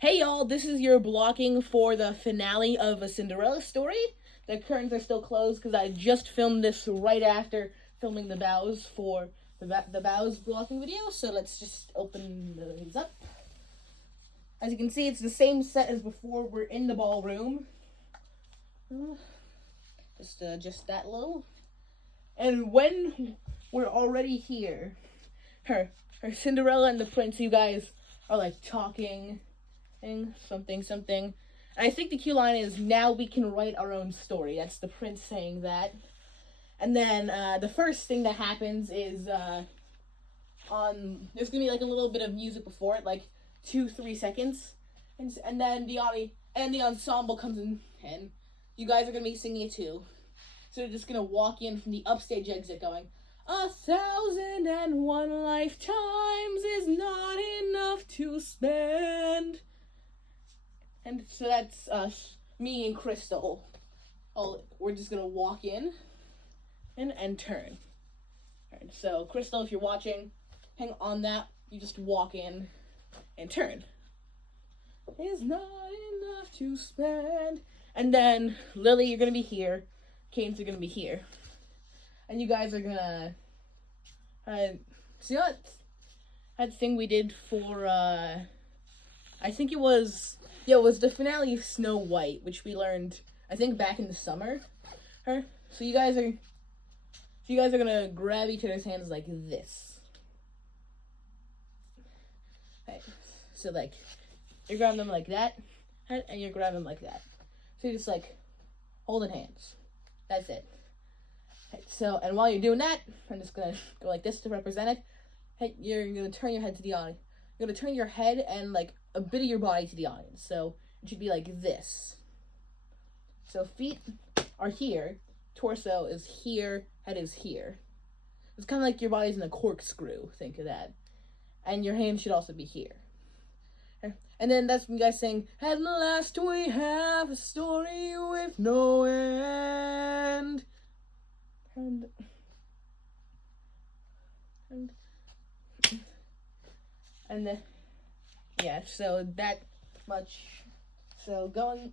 Hey y'all, this is your blocking for the finale of a Cinderella story. The curtains are still closed because I just filmed this right after filming the bows for the bows blocking video. So let's just open these up. As you can see, it's the same set as before. We're in the ballroom. Just adjust that little. And when we're already here, her Cinderella and the prince, you guys are like talking. Something. And I think the cue line is, now we can write our own story. That's the prince saying that. And then the first thing that happens is there's gonna be like a little bit of music before it, like 2-3 seconds, and then the ensemble comes in, and you guys are gonna be singing it too. So they're just gonna walk in from the upstage exit going, 1,001 lifetimes is not enough to spend. And so that's us, me and Crystal. We're just gonna walk in and turn. Alright, so Crystal, if you're watching, hang on that. You just walk in and turn. It's not enough to spend. And then Lily, you're gonna be here. Canes are gonna be here. And you guys are gonna see that thing we did for I think it was the finale of Snow White, which we learned, I think, back in the summer. So you guys are gonna grab each other's hands like this. Right. So like you're grabbing them like that, and you're grabbing them like that. So you're just like holding hands. That's it. Right. So, and while you're doing that, I'm just gonna go like this to represent it. Hey, you're gonna turn your head to the audience. You're gonna turn your head and like a bit of your body to the audience. So it should be like this. So feet are here, torso is here, head is here. It's kind of like your body's in a corkscrew, think of that. And your hands should also be here. And then that's when you guys sing, at last we have a story with no end. And then, yeah, so that much. So going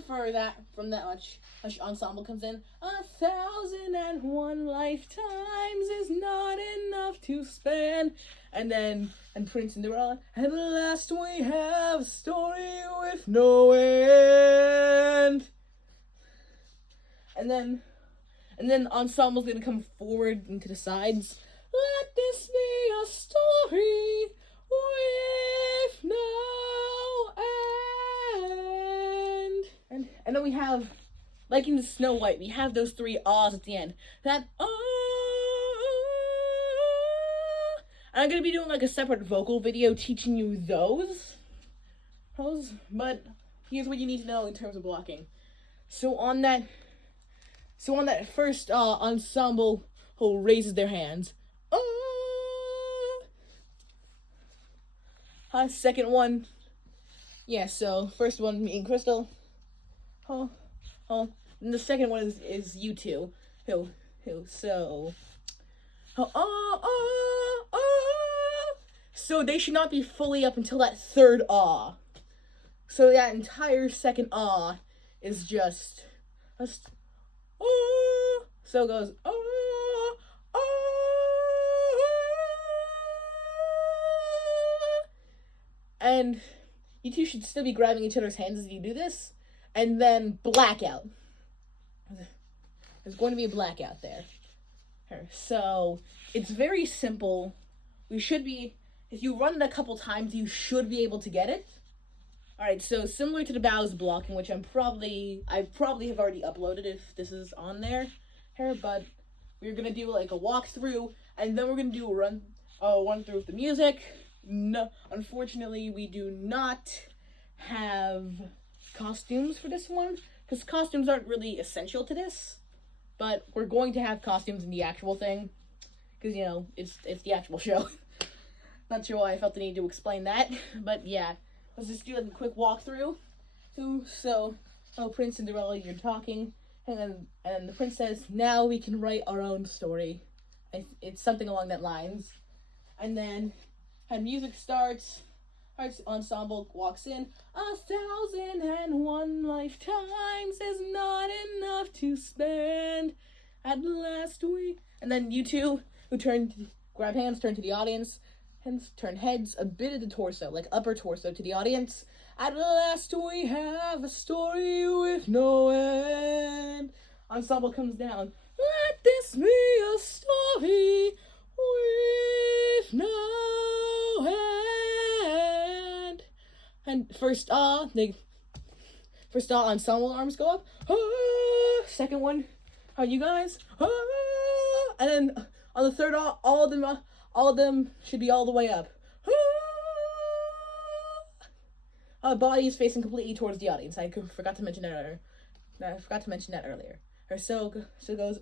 for that, from that much ensemble comes in. 1,001 lifetimes is not enough to spend. And Prince Cinderella. At last we have a story with no end. And then ensemble's gonna come forward and to the sides. Let this be a story with no end. And then we have, like in the Snow White, we have those 3 ahs at the end. That ah. I'm gonna be doing like a separate vocal video teaching you those. But here's what you need to know in terms of blocking. So on that first ensemble who raises their hands. Second one. Yeah, so first one, me and Crystal. And the second one is you two. So. So they should not be fully up until that third ah. So that entire second ah is just so it goes and you two should still be grabbing each other's hands as you do this, and then blackout. There's going to be a blackout there. So it's very simple. If you run it a couple times, you should be able to get it. Alright, so similar to the bows blocking, which I probably have already uploaded if this is on there, but we're gonna do like a walkthrough, and then we're gonna do a run through with the music. No, unfortunately, we do not have costumes for this one, because costumes aren't really essential to this, but we're going to have costumes in the actual thing, because, you know, it's the actual show. Not sure why I felt the need to explain that, but yeah. Let's just do like a quick walkthrough. So, Prince Cinderella, you're talking, and the prince says, now we can write our own story. It's something along that lines. And then, music starts, Arts ensemble walks in. 1,001 lifetimes is not enough to spend. At last we... And then you two who grab hands, turn to the audience. Hands turn heads a bit of the torso, like upper torso to the audience. At last we have a story with no end. Ensemble comes down. Let this be a story with no end. And first ensemble arms go up. Second one, you guys. And then on the third all of them should be all the way up. Body is facing completely towards the audience. I forgot to mention that earlier. Or so it goes.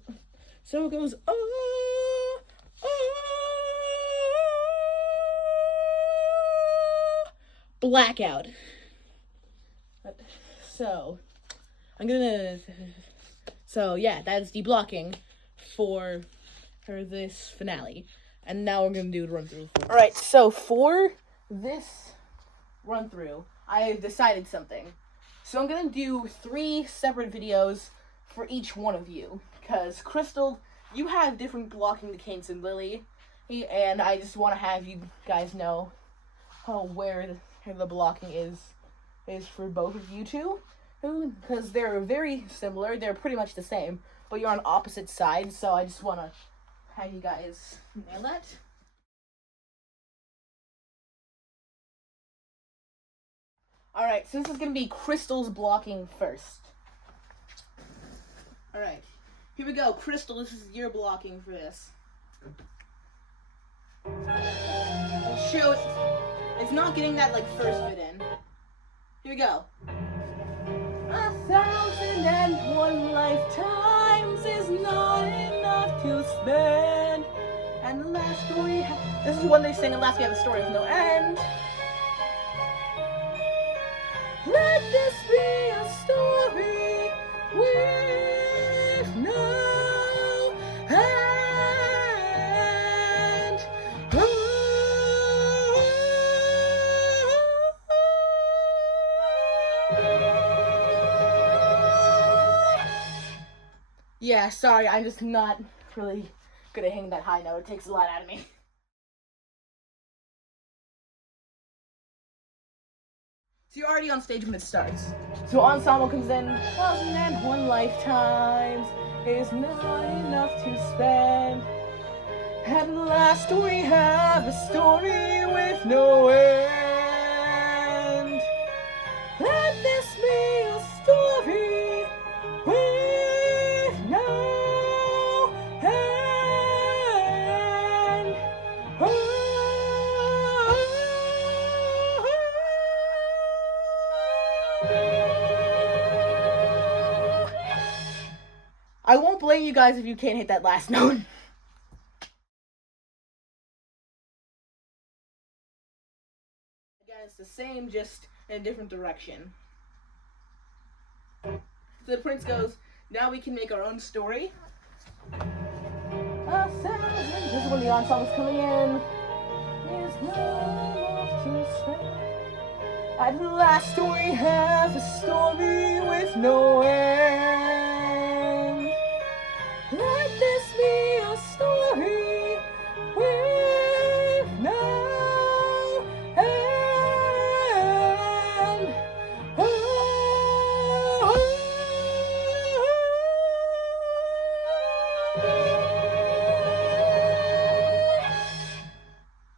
Blackout. So yeah, that's the blocking for this finale. And now we're gonna do the run through. Alright, so for this run through, I decided something. So I'm gonna do 3 separate videos for each one of you. Because Crystal, you have different blocking techniques than Lily. And I just want to have you guys know where the blocking is for both of you two. Because they're very similar. They're pretty much the same. But you're on opposite sides. So I just want to have you guys nail that. Alright, so this is going to be Crystal's blocking first. Alright, here we go. Crystal, this is your blocking for this. It's not getting that, first bit in. Here we go. 1,001 lifetimes is not enough to spend. And last we have... This is when they sing, and last we have a story with no end. Let this be a story with no end. Yeah, sorry, I'm just not really good at hitting that high note. It takes a lot out of me. So you're already on stage when it starts. So ensemble comes in. 1,001 lifetimes is not enough to spend. At last we have a story with no end. Let this be a story with no end. I won't blame you guys if you can't hit that last note. Again, it's the same, just in a different direction. So the prince goes, now we can make our own story. This is when the ensemble's coming in. There's no enough to spend. At last we have a story with no end. Let this be a story with no end.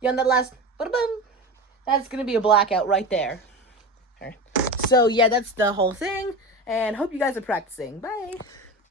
Yeah, on that last ba-da-bum, that's gonna be a blackout right there. So yeah, that's the whole thing, and hope you guys are practicing. Bye.